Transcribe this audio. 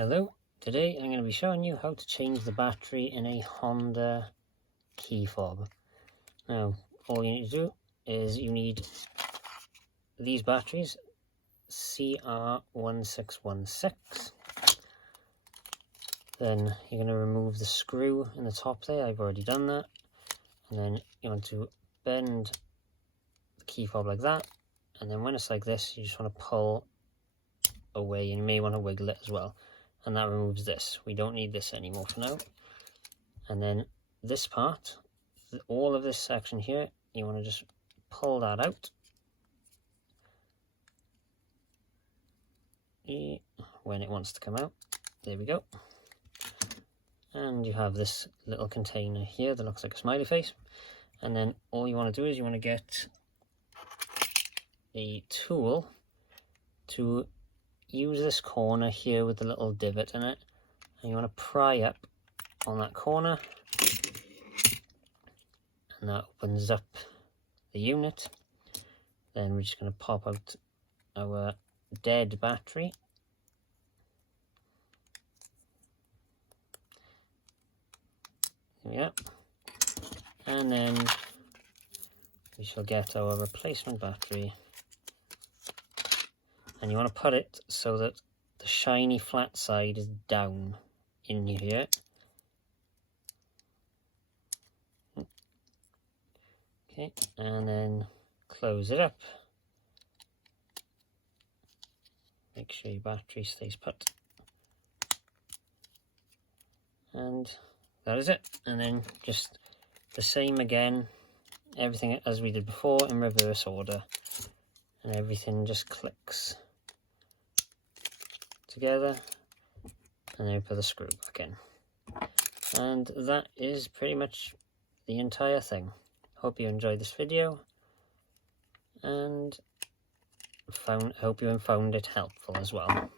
Hello, today I'm going to be showing you how to change the battery in a Honda key fob. Now, all you need to do is you need these batteries, CR1616. Then you're going to remove the screw in the top there. I've already done that. And then you want to bend the key fob like that. And then when it's like this, you just want to pull away, and you may want to wiggle it as well. And that removes this. We don't need this anymore for now. And then this part, all of this section here, you want to just pull that out when it wants to come out. There we go. And you have this little container here that looks like a smiley face. And then all you want to do is you want to get a tool to use this corner here with the little divot in it, and you want to pry up on that corner, and that opens up the unit. Then we're just going to pop out our dead battery. There we go. And then we shall get our replacement battery. And you want to put it so that the shiny flat side is down in here. Okay, and then close it up. Make sure your battery stays put. And that is it. And then just the same again, everything as we did before in reverse order. And everything just clicks together, and then we put the screw back in. And that is pretty much the entire thing. Hope you enjoyed this video, and hope you found it helpful as well.